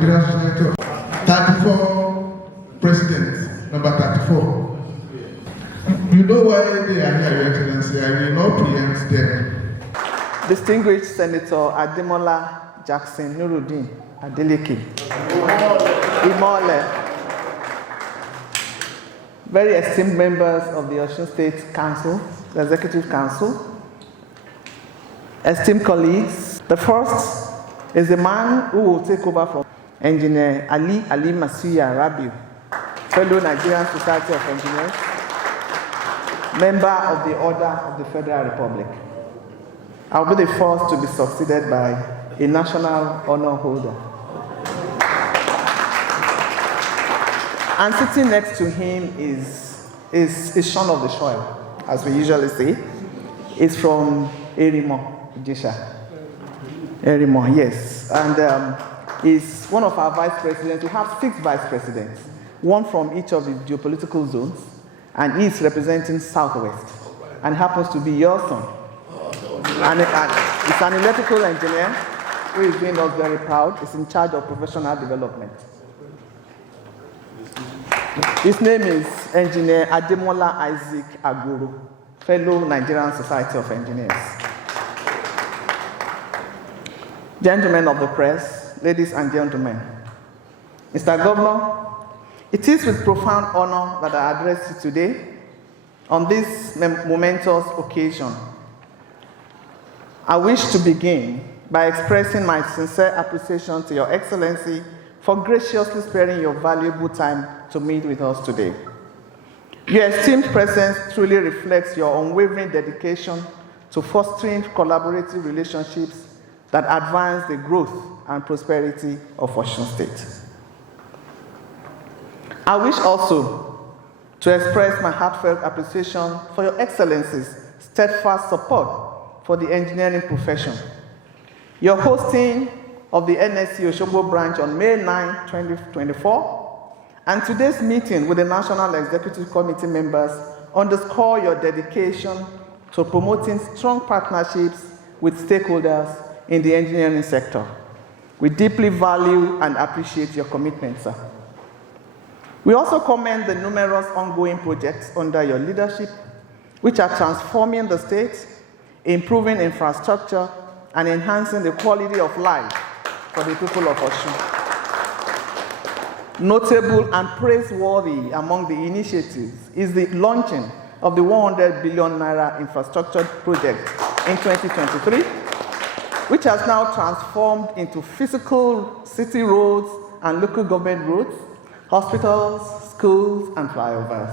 Nigerian Society of 34 President, number 34. You know why they are here, Your Excellency. I will not preempt them. Distinguished Senator Ademola Jackson Nuruddin Adeleke. Imole. Very esteemed members of the Osun State Council, the Executive Council, esteemed colleagues. The first is the man who will take over from Engineer Ali Masuya Rabiu, fellow Nigerian Society of Engineers, member of the Order of the Federal Republic. I'll be the first to be succeeded by a national honor holder. And sitting next to him is Sean of the Soil, as we usually say. He's from Erimo, Jesha. Erimo, yes. And he's one of our vice presidents. We have 6 vice presidents, one from each of the geopolitical zones, and he's representing Southwest, and happens to be your son. And he's an electrical engineer who is doing us very proud. He's in charge of professional development. His name is Engineer Ademola Isaac Aguru, fellow Nigerian Society of Engineers. Gentlemen of the press, ladies and gentlemen, Mr. Governor, it is with profound honor that I address you today on this momentous occasion. I wish to begin by expressing my sincere appreciation to Your Excellency for graciously sparing your valuable time to meet with us today. Your esteemed presence truly reflects your unwavering dedication to fostering collaborative relationships that advance the growth and prosperity of Osun State. I wish also to express my heartfelt appreciation for Your Excellency's steadfast support for the engineering profession. Your hosting of the NSE Osogbo branch on May 9, 2024, and today's meeting with the National Executive Committee members underscore your dedication to promoting strong partnerships with stakeholders in the engineering sector. We deeply value and appreciate your commitment, sir. We also commend the numerous ongoing projects under your leadership, which are transforming the state, improving infrastructure, and enhancing the quality of life for the people of Osun. Notable and praiseworthy among the initiatives is the launching of the 100 billion naira infrastructure project in 2023, which has now transformed into physical city roads and local government roads, hospitals, schools, and flyovers.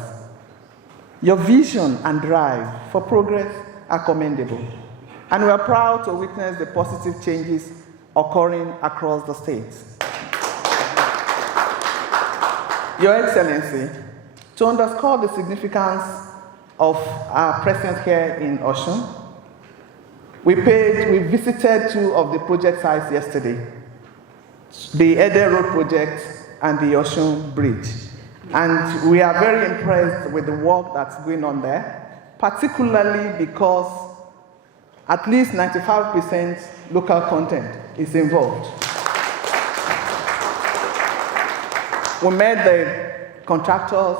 Your vision and drive for progress are commendable, and we are proud to witness the positive changes occurring across the state. Your Excellency, to underscore the significance of our presence here in Osun, we visited 2 of the project sites yesterday, the Ede Road project and the Osun Bridge. And we are very impressed with the work that's going on there, particularly because at least 95% local content is involved. We met the contractors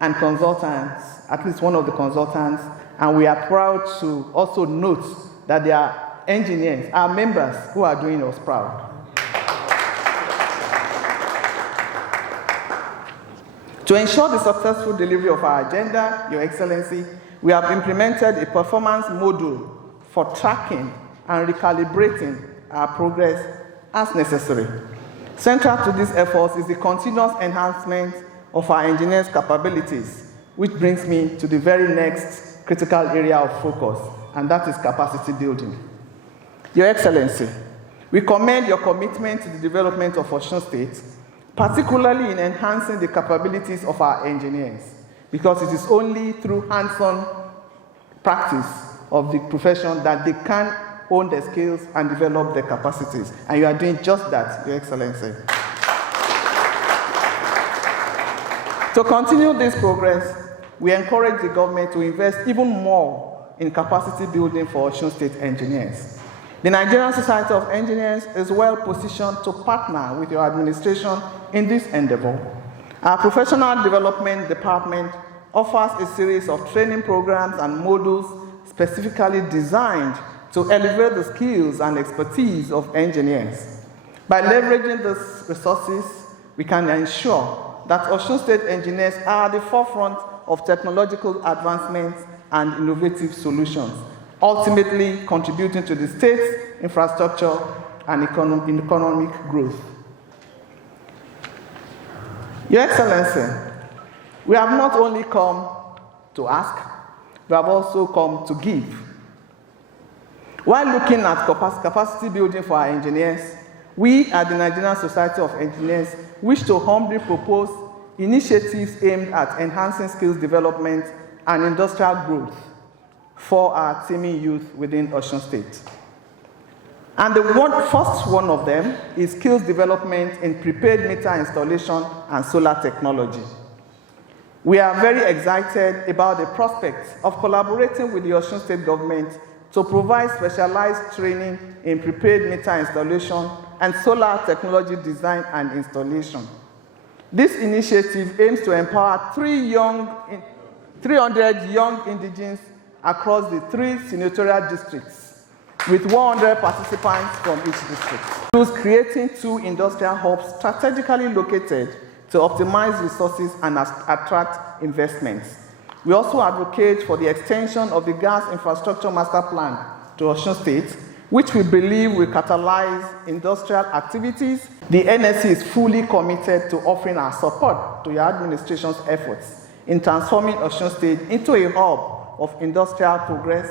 and consultants, at least one of the consultants, and we are proud to also note that they are engineers, our members, who are doing us proud. To ensure the successful delivery of our agenda, Your Excellency, we have implemented a performance module for tracking and recalibrating our progress as necessary. Central to these efforts is the continuous enhancement of our engineers' capabilities, which brings me to the very next critical area of focus, and that is capacity building. Your Excellency, we commend your commitment to the development of Osun State, particularly in enhancing the capabilities of our engineers, because it is only through hands-on practice of the profession that they can hone their skills and develop their capacities. And you are doing just that, Your Excellency. To continue this progress, we encourage the government to invest even more in capacity building for Osun State engineers. The Nigerian Society of Engineers is well positioned to partner with your administration in this endeavor. Our Professional Development Department offers a series of training programs and modules specifically designed to elevate the skills and expertise of engineers. By leveraging these resources, we can ensure that Osun State engineers are at the forefront of technological advancements and innovative solutions, ultimately contributing to the state's infrastructure and economic growth. Your Excellency, we have not only come to ask, we have also come to give. While looking at capacity building for our engineers, we at the Nigerian Society of Engineers wish to humbly propose initiatives aimed at enhancing skills development and industrial growth for our teeming youth within Osun State. And the first one of them is skills development in prepaid meter installation and solar technology. We are very excited about the prospect of collaborating with the Osun State government to provide specialized training in prepaid meter installation and solar technology design and installation. This initiative aims to empower 300 young indigenes across the 3 senatorial districts, with 100 participants from each district. Those creating 2 industrial hubs strategically located to optimize resources and attract investments. We also advocate for the extension of the gas infrastructure master plan to Osun State, which we believe will catalyze industrial activities. The NSE is fully committed to offering our support to your administration's efforts in transforming Osun State into a hub of industrial progress,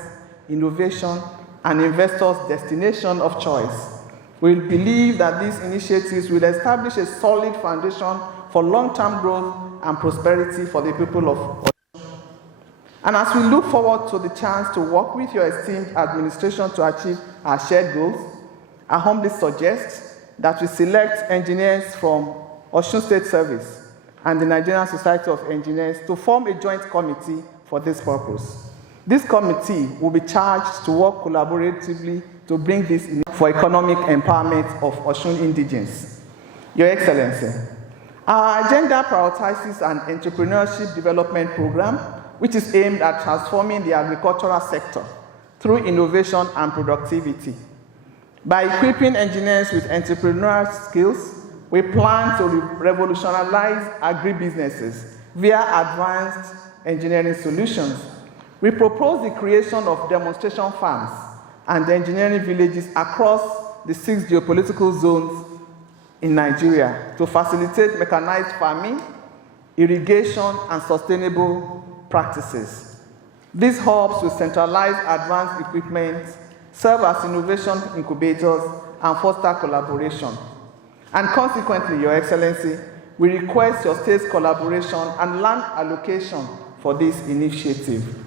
innovation, and investors' destination of choice. We believe that these initiatives will establish a solid foundation for long-term growth and prosperity for the people of Osun. And as we look forward to the chance to work with your esteemed administration to achieve our shared goals, I humbly suggest that we select engineers from Osun State Service and the Nigerian Society of Engineers to form a joint committee for this purpose. This committee will be charged to work collaboratively to bring this in for economic empowerment of Osun indigenes. Your Excellency, our agenda prioritizes an entrepreneurship development program which is aimed at transforming the agricultural sector through innovation and productivity. By equipping engineers with entrepreneurial skills, we plan to revolutionize agribusinesses via advanced engineering solutions. We propose the creation of demonstration farms and engineering villages across the 6 geopolitical zones in Nigeria to facilitate mechanized farming, irrigation, and sustainable practices. These hubs will centralize advanced equipment, serve as innovation incubators, and foster collaboration. And consequently, Your Excellency, we request your state's collaboration and land allocation for this initiative.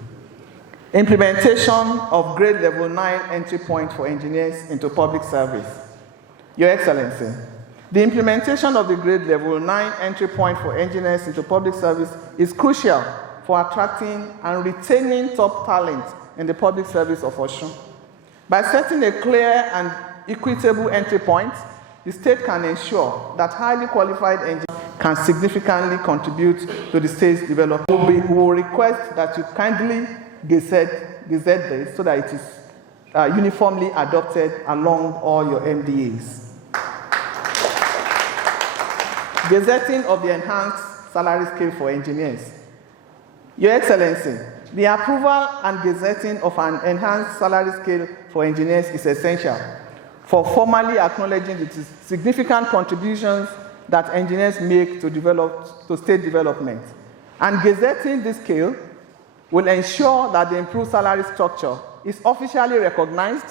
Implementation of grade level 9 entry point for engineers into public service. Your Excellency, the implementation of the grade level 9 entry point for engineers into public service is crucial for attracting and retaining top talent in the public service of Osun. By setting a clear and equitable entry point, the state can ensure that highly qualified engineers can significantly contribute to the state's development. We will request that you kindly gazette this so that it is uniformly adopted along all your MDAs. Gazetting of the enhanced salary scale for engineers. Your Excellency, the approval and gazetting of an enhanced salary scale for engineers is essential for formally acknowledging the significant contributions that engineers make to state development. And gazetting this scale will ensure that the improved salary structure is officially recognized,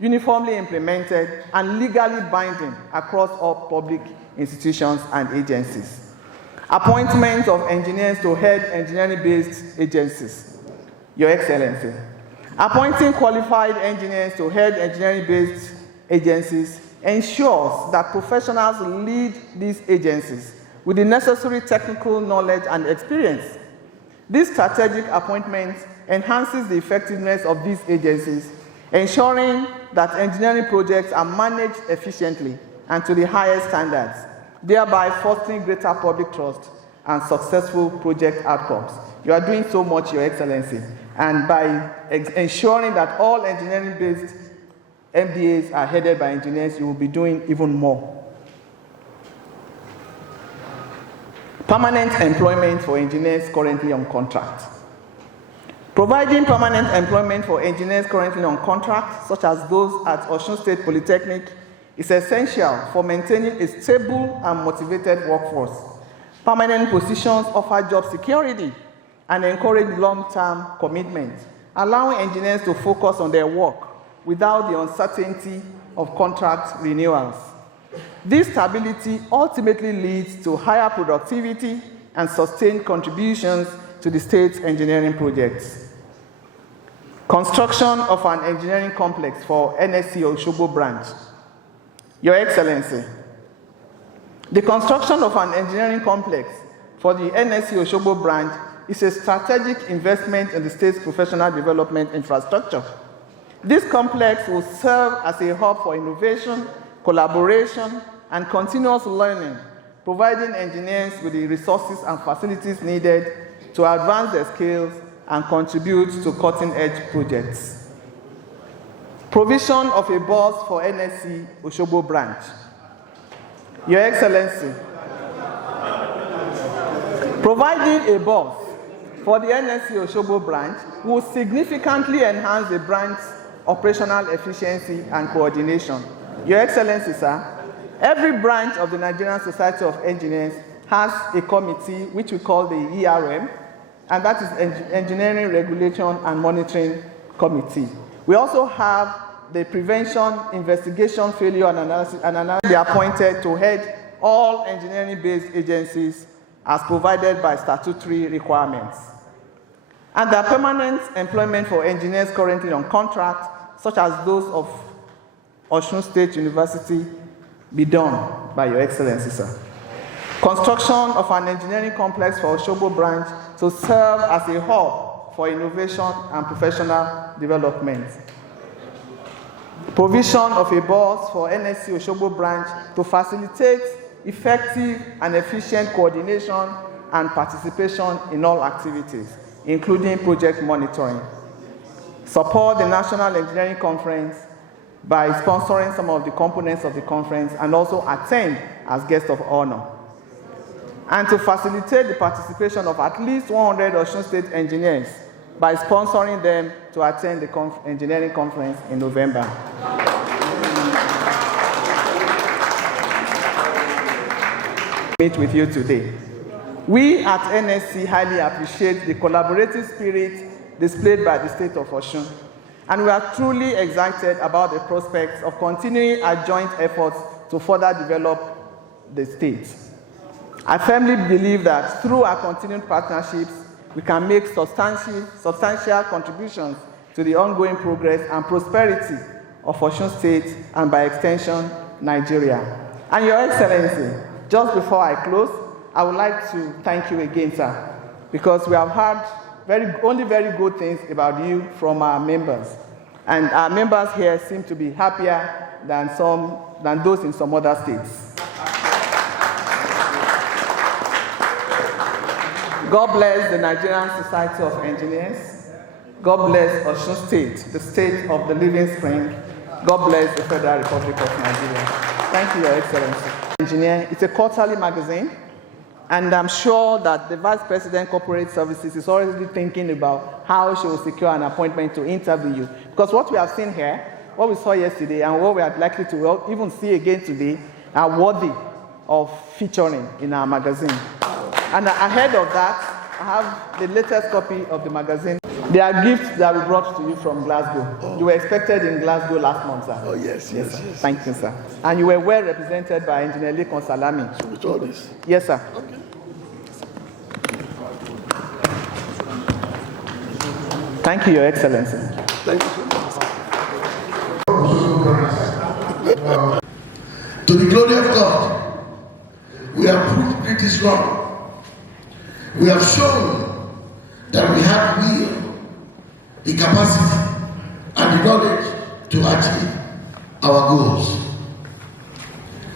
uniformly implemented, and legally binding across all public institutions and agencies. Appointment of engineers to head engineering-based agencies. Your Excellency, appointing qualified engineers to head engineering-based agencies ensures that professionals lead these agencies with the necessary technical knowledge and experience. This strategic appointment enhances the effectiveness of these agencies, ensuring that engineering projects are managed efficiently and to the highest standards, thereby fostering greater public trust and successful project outcomes. You are doing so much, Your Excellency, and by ensuring that all engineering-based MDAs are headed by engineers, you will be doing even more. Permanent employment for engineers currently on contract. Providing permanent employment for engineers currently on contract, such as those at Osun State Polytechnic, is essential for maintaining a stable and motivated workforce. Permanent positions offer job security and encourage long-term commitment, allowing engineers to focus on their work without the uncertainty of contract renewals. This stability ultimately leads to higher productivity and sustained contributions to the state's engineering projects. Construction of an engineering complex for NSE Osogbo branch. Your Excellency, the construction of an engineering complex for the NSE Osogbo branch is a strategic investment in the state's professional development infrastructure. This complex will serve as a hub for innovation, collaboration, and continuous learning, providing engineers with the resources and facilities needed to advance their skills and contribute to cutting-edge projects. Provision of a bus for NSE Osogbo branch. Your Excellency, providing a bus for the NSE Osogbo branch will significantly enhance the branch's operational efficiency and coordination. Your Excellency, sir, every branch of the Nigerian Society of Engineers has a committee which we call the ERM, and that is Engineering Regulation and Monitoring Committee. We also have the Prevention, Investigation, Failure and Analysis be appointed to head all engineering-based agencies as provided by statutory requirements. And the permanent employment for engineers currently on contract, such as those of Osun State University, be done by Your Excellency, sir. Construction of an engineering complex for Osogbo branch to serve as a hub for innovation and professional development. Provision of a bus for NSE Osogbo branch to facilitate effective and efficient coordination and participation in all activities, including project monitoring. Support the National Engineering Conference by sponsoring some of the components of the conference and also attend as guest of honor. And to facilitate the participation of at least 100 Osun State engineers by sponsoring them to attend the engineering conference in November. Meet with you today. We at NSC highly appreciate the collaborative spirit displayed by the state of Osun, and we are truly excited about the prospects of continuing our joint efforts to further develop the state. I firmly believe that through our continued partnerships, we can make substantial contributions to the ongoing progress and prosperity of Osun State and by extension, Nigeria. And Your Excellency, just before I close, I would like to thank you again, sir, because we have heard only very good things about you from our members. And our members here seem to be happier than those in some other states. God bless the Nigerian Society of Engineers. God bless Osun State, the state of the living spring. God bless the Federal Republic of Nigeria. Thank you, Your Excellency. Engineer, it's a quarterly magazine, and I'm sure that the Vice President Corporate Services is already thinking about how she will secure an appointment to interview you. Because what we have seen here, what we saw yesterday, and what we are likely to even see again today, are worthy of featuring in our magazine. And ahead of that, I have the latest copy of the magazine. They are gifts that we brought to you from Glasgow. Oh. You were expected in Glasgow last month, sir. Oh, yes. Thank you, sir. And you were well represented by Engineer Lekon Salami. So with all this? Yes, sir. Okay. Thank you, Your Excellency. Thank you so much. To the glory of God, we have proved it is wrong. We have shown that we have will, the capacity, and the knowledge to achieve our goals.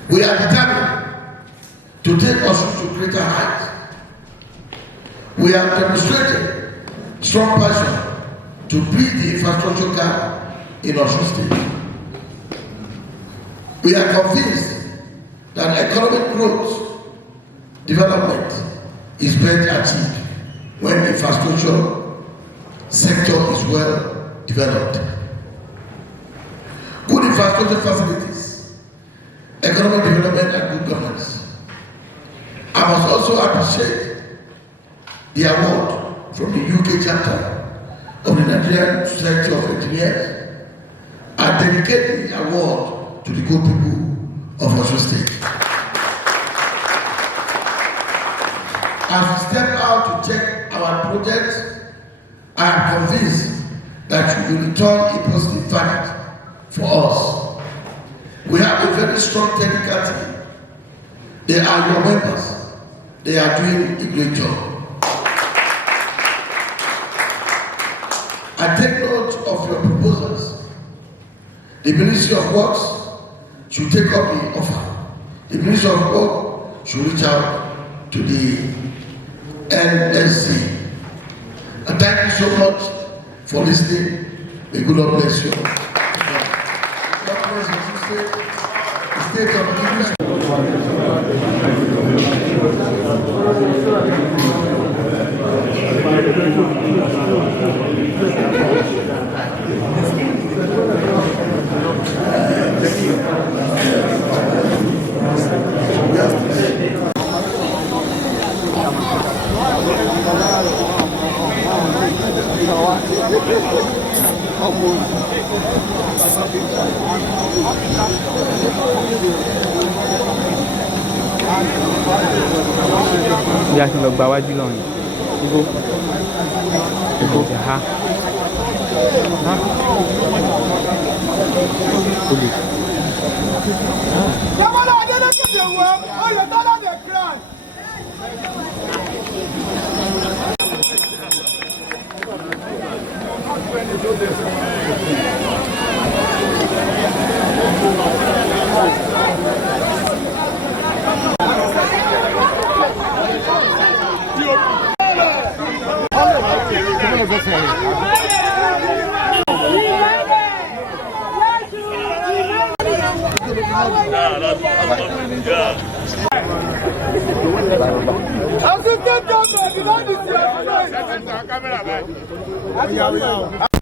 We are determined to take Osun to greater heights. We have demonstrated strong passion to bridge the infrastructure gap in Osun State. We are convinced that economic growth development is better achieved when the infrastructure sector is well developed. Good infrastructure facilities, economic development and good governance. I must also appreciate the award from the UK chapter of the Nigerian Society of Engineers and dedicate the award to the good people of Osun State. As we step out to check our project, I am convinced that you will return a positive verdict for us. We have a very strong technical team. They are your members. They are doing a great job. I take note of your proposals. The Ministry of Works should take up the offer. The Ministry of Works should reach out to the NSC. And thank you so much for listening. May good Lord bless you. God bless the state of Nigeria. Ya kí lọ gba wájú lọ́rùn igbó igbó ha olè.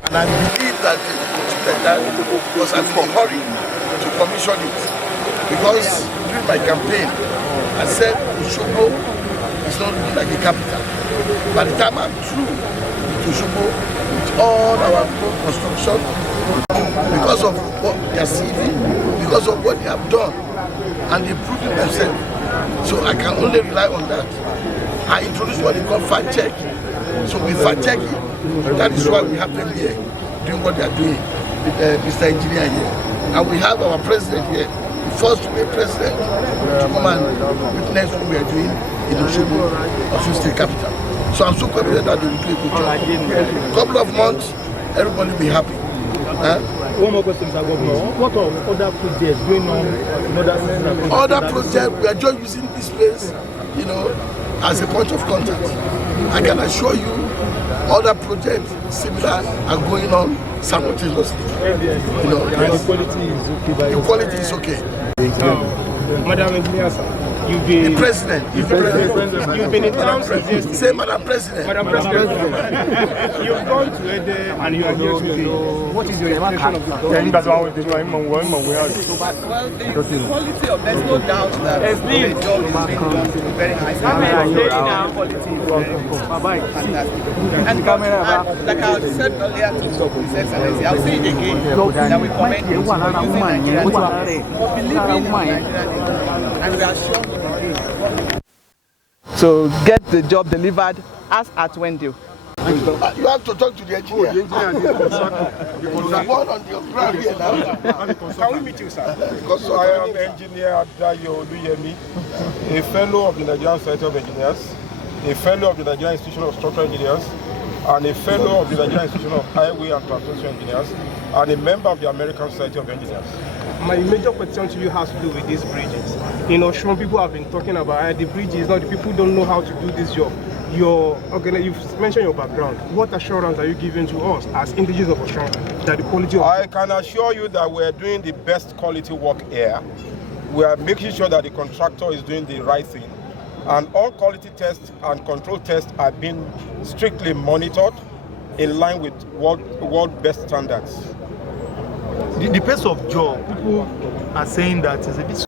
And I believe that was in a hurry to commission it, because during my campaign I said Osogbo is not looking like a capital. By the time I'm through with Osogbo, with all our road construction, because of what they are seeing, because of what they have done, and they proving themselves. So I can only rely on that. I introduced what they call fact check. So we fact check it. That is why we have them here doing what they are doing, Mr. Engineer here. And we have our president here, the first female president to come and witness what we are doing in Osogbo, Osun State capital. So I'm so confident that they will do a good job. A couple of months, everybody will be happy. One more question, Mr. Governor. What are other projects going on in other cities? Other projects, we are just using this place, as a point of contact. I can assure you, other projects similar are going on simultaneously. The quality is okay. The quality is okay. Madam Engineer, you've been the president. You've been in town since yesterday. Say Madam President. Madam President. You've gone to Ede and you are here today. What is your impression of the government? Well, the quality of, there's no doubt that the job is being done very high. The quality is very fantastic. And like I said earlier to His Excellency, I'll say it again, that we commend him for using Nigerian for believing in Nigerian, and we are sure to get the job delivered as at Wendell. You have to talk to the engineer. The one on the ground here now. Can we meet you, sir? I am Engineer Dayo Oluyemi, a fellow of the Nigerian Society of Engineers, a fellow of the Nigerian Institution of Structural Engineers, and a fellow of the Nigerian Institution of Highway and Transportation Engineers, and a member of the American Society of Engineers. My major question to you has to do with these bridges. You know, some people have been talking about the bridges. Now the people don't know how to do this job. You've mentioned your background. What assurance are you giving to us as indigenous of Osun that the quality of... I can assure you that we're doing the best quality work here. We are making sure that the contractor is doing the right thing. And all quality tests and control tests are being strictly monitored in line with world best standards. The pace of job, people are saying that is a bit...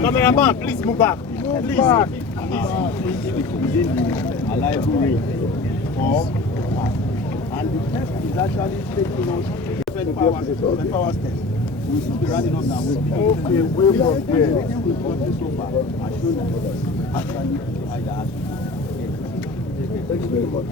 Cameraman, please move back. Please. And the test is actually taking us the power test. We should be running up now. Okay, way from there. So far, I showed you actually thank you very much.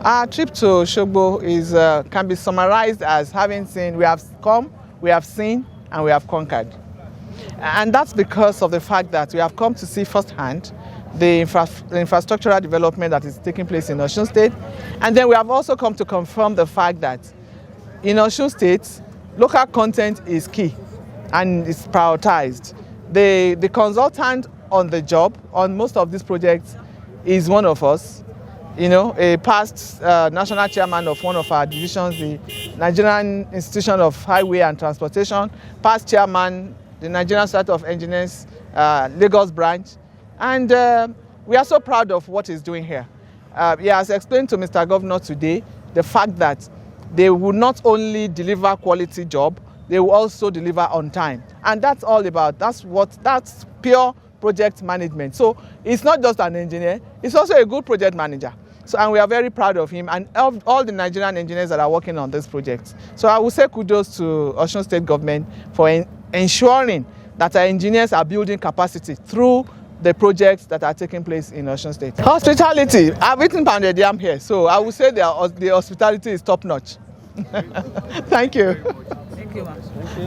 Our trip to Osogbo is can be summarized as having seen, we have come, we have seen, and we have conquered. And that's because of the fact that we have come to see firsthand the infrastructural development that is taking place in Osun State. And then we have also come to confirm the fact that in Osun State, local content is key and is prioritized. The consultant on the job on most of these projects is one of us, you know, a past national chairman of one of our divisions, the Nigerian Institution of Highway and Transportation, past chairman, the Nigerian Society of Engineers, Lagos branch. And we are so proud of what he's doing here. He has explained to Mr. Governor today the fact that they will not only deliver quality job, they will also deliver on time. And that's all about, that's pure project management. So it's not just an engineer, it's also a good project manager. So, and we are very proud of him and all the Nigerian engineers that are working on this project. So I will say kudos to Osun State government for ensuring that our engineers are building capacity through the projects that are taking place in Osun State. Hospitality, I've eaten pounded yam here, so I would say the hospitality is top notch. Thank you. Thank you, ma'am.